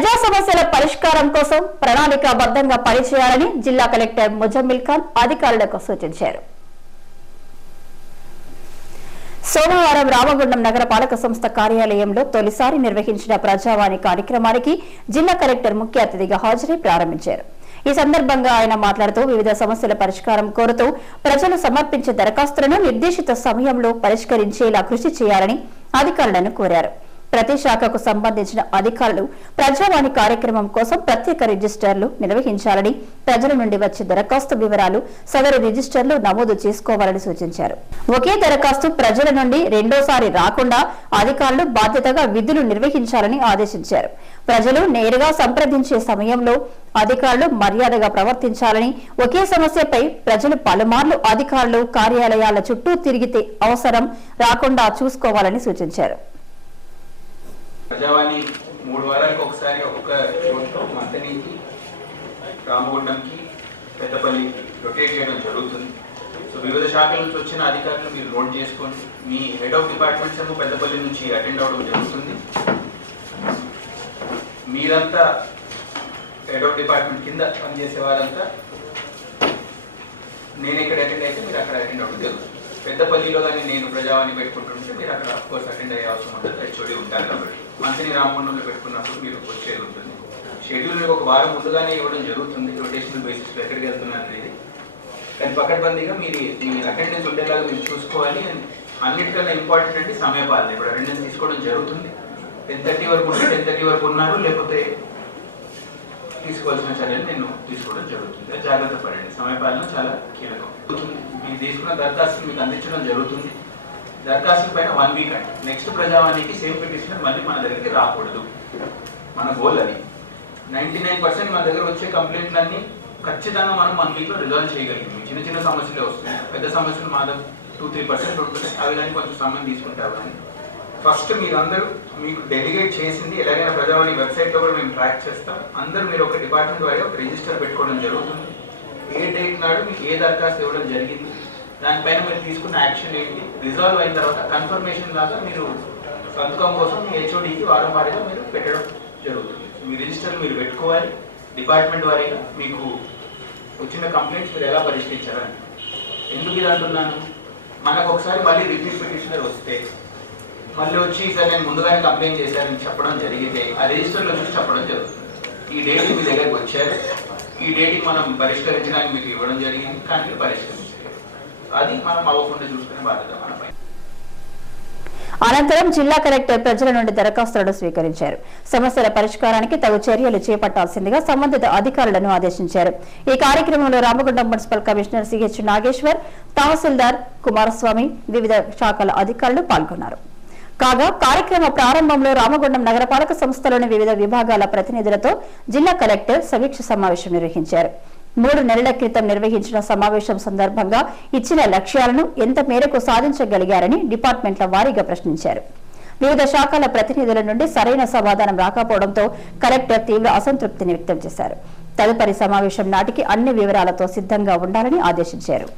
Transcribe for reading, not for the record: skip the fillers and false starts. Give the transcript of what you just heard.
ప్రజా సమస్యల పరిష్కారం కోసం ప్రణాళికాబద్ధంగా పనిచేయాలని జిల్లా కలెక్టర్ ముజమ్మిల్ ఖాన్ అధికారులకు సూచించారు. సోమవారం రామగుండం నగరపాలక సంస్థ కార్యాలయంలో తొలిసారి నిర్వహించిన ప్రజావాణి కార్యక్రమానికి జిల్లా కలెక్టర్ ముఖ్య అతిథిగా హాజరై ప్రారంభించారు. ఈ సందర్భంగా ఆయన మాట్లాడుతూ వివిధ సమస్యల పరిష్కారం కోరుతూ ప్రజలు సమర్పించే దరఖాస్తులను నిర్దేశిత సమయంలో పరిష్కరించేలా కృషి చేయాలని అధికారులను కోరారు. ప్రతి శాఖకు సంబంధించిన అధికారులు ప్రజావాణి కార్యక్రమం కోసం ప్రత్యేక రిజిస్టర్లు నిర్వహించాలని, ప్రజల నుండి వచ్చే దరఖాస్తు వివరాలు సదరు రిజిస్టర్లు నమోదు చేసుకోవాలని సూచించారు. ఒకే దరఖాస్తు ప్రజల నుండి రెండోసారి రాకుండా అధికారులు బాధ్యతగా విధులు నిర్వహించాలని ఆదేశించారు. ప్రజలు నేరుగా సంప్రదించే సమయంలో అధికారులు మర్యాదగా ప్రవర్తించాలని, ఒకే సమస్యపై ప్రజలు పలుమార్లు అధికారులు కార్యాలయాల చుట్టూ తిరిగితే అవసరం రాకుండా చూసుకోవాలని సూచించారు. ప్రజావాణి 3 వారాలకు ఒకసారి ఒక్కొక్క చోట్ల మంతనికి రామగుండంకి పెద్దపల్లికి రొటేట్ చేయడం జరుగుతుంది. సో వివిధ శాఖల నుంచి వచ్చిన అధికారులు మీరు నోట్ చేసుకోండి. మీ హెడ్ ఆఫ్ డిపార్ట్మెంట్స్ ఏమో పెద్దపల్లి నుంచి అటెండ్ అవ్వడం జరుగుతుంది. మీరంతా హెడ్ ఆఫ్ డిపార్ట్మెంట్ కింద పనిచేసే వారంతా నేను ఎక్కడ అటెండ్ అయితే మీరు అక్కడ అటెండ్ అవ్వడం జరుగుతుంది. పెద్దపల్లిలో కానీ నేను ప్రజావాణి పెట్టుకుంటుంటే మీరు అక్కడ అఫ్కోర్స్ అటెండ్ అయ్యే అవసరం ఉంటుంది. హెచ్ఓడి ఉంటారు కాబట్టి మంత్రిని రామగుండంలో పెట్టుకున్నప్పుడు మీరు వచ్చేది ఉంటుంది. షెడ్యూల్ ఒక వారం ముందుగానే ఇవ్వడం జరుగుతుంది రొటేషనల్ బేసిస్లో ఎక్కడికి వెళ్తున్నారు అనేది. కానీ పకడ్బందీగా మీరు మీ అటెండెన్స్ ఉండేలాగా మీరు చూసుకోవాలి. అన్నిటికన్నా ఇంపార్టెంట్ అంటే సమయపాలన. ఇప్పుడు అటెండెన్స్ తీసుకోవడం జరుగుతుంది. 10:30 వరకు ఉంటే 10:30 వరకు ఉన్నారు, లేకపోతే తీసుకోవాల్సిన చర్యలు నేను తీసుకోవడం జరుగుతుంది. జాగ్రత్త పడండి. సమయపాలన చాలా కీలకం. మీరు తీసుకున్న దరఖాస్తులు మీకు అందించడం జరుగుతుంది. దరఖాస్తుల పైన 1 వీక్ అంటే నెక్స్ట్ ప్రజావాణికి సేమ్ పిటిషన్ మళ్ళీ మన దగ్గరికి రాకూడదు. మన గోల్ అది. 99% మన దగ్గర వచ్చే కంప్లైంట్లన్నీ ఖచ్చితంగా మనం 1 వీక్లో రిజాల్వ్ చేయగలిగాం. చిన్న చిన్న సమస్యలే వస్తున్నాయి. పెద్ద సమస్యలు మా దగ్గర 2-3% ఉంటున్నాయి. అవి కానీ కొంచెం సమయం తీసుకుంటారు. కానీ ఫస్ట్ మీరందరూ మీకు డెలిగేట్ చేసింది ఎలాగైనా ప్రజావాణి వెబ్సైట్లో కూడా మేము ట్రాక్ చేస్తాం. అందరూ మీరు ఒక డిపార్ట్మెంట్ వారిగా ఒక రిజిస్టర్ పెట్టుకోవడం జరుగుతుంది. ఏ డేట్ నాడు మీకు ఏ దరఖాస్తు ఇవ్వడం జరిగింది, దానిపైన మీరు తీసుకున్న యాక్షన్ ఏంటి, రిజాల్వ్ అయిన తర్వాత కన్ఫర్మేషన్ లాగా మీరు సంతకం కోసం మీ హెచ్ఓడికి వారం వారీగా మీరు పెట్టడం జరుగుతుంది. మీ రిజిస్టర్లు మీరు పెట్టుకోవాలి. డిపార్ట్మెంట్ వారీగా మీకు వచ్చిన కంప్లైంట్స్ మీరు ఎలా పరిష్కరించాలని. ఎందుకు ఇది అంటున్నాను, మనకు ఒకసారి మళ్ళీ రిపీట్ పిటిషనర్ వస్తే మళ్ళీ వచ్చి సార్ నేను ముందుగానే కంప్లైంట్ చేశారని చెప్పడం జరిగితే ఆ రిజిస్టర్లో చూసి చెప్పడం జరుగుతుంది. ఈ డేట్ మీ దగ్గరికి వచ్చారు, ఈ డేట్కి మనం పరిష్కరించడానికి మీకు ఇవ్వడం జరిగింది, కానీ మీరు పరిష్కరించలేదు. అది మనం అవ్వకుండా చూసుకునే బాధ్యత మనపై. అనంతరం జిల్లా కలెక్టర్ ప్రజల నుండి దరఖాస్తులను స్వీకరించారు. సమస్యల పరిష్కారానికి తగు చర్యలు చేపట్టాల్సిందిగా సంబంధిత అధికారులను ఆదేశించారు. ఈ కార్యక్రమంలో Ramagundam municipal commissioner CH Nageshwar, తహసీల్దార్ కుమారస్వామి, వివిధ శాఖల అధికారులు పాల్గొన్నారు. కాగా కార్యక్రమ ప్రారంభంలో రామగుండం నగరపాలక సంస్థలోని వివిధ విభాగాల ప్రతినిధులతో జిల్లా కలెక్టర్ సమీక్ష సమావేశం నిర్వహించారు. 3 నెలల క్రితం నిర్వహించిన సమావేశం సందర్భంగా ఇచ్చిన లక్ష్యాలను ఎంత మేరకు సాధించగలిగారని డిపార్ట్మెంట్ల వారీగా ప్రశ్నించారు. వివిధ శాఖల ప్రతినిధుల నుండి సరైన సమాధానం రాకపోవడంతో కలెక్టర్ తీవ్ర అసంతృప్తిని వ్యక్తం చేశారు. తదుపరి సమావేశం నాటికి అన్ని వివరాలతో సిద్ధంగా ఉండాలని ఆదేశించారు.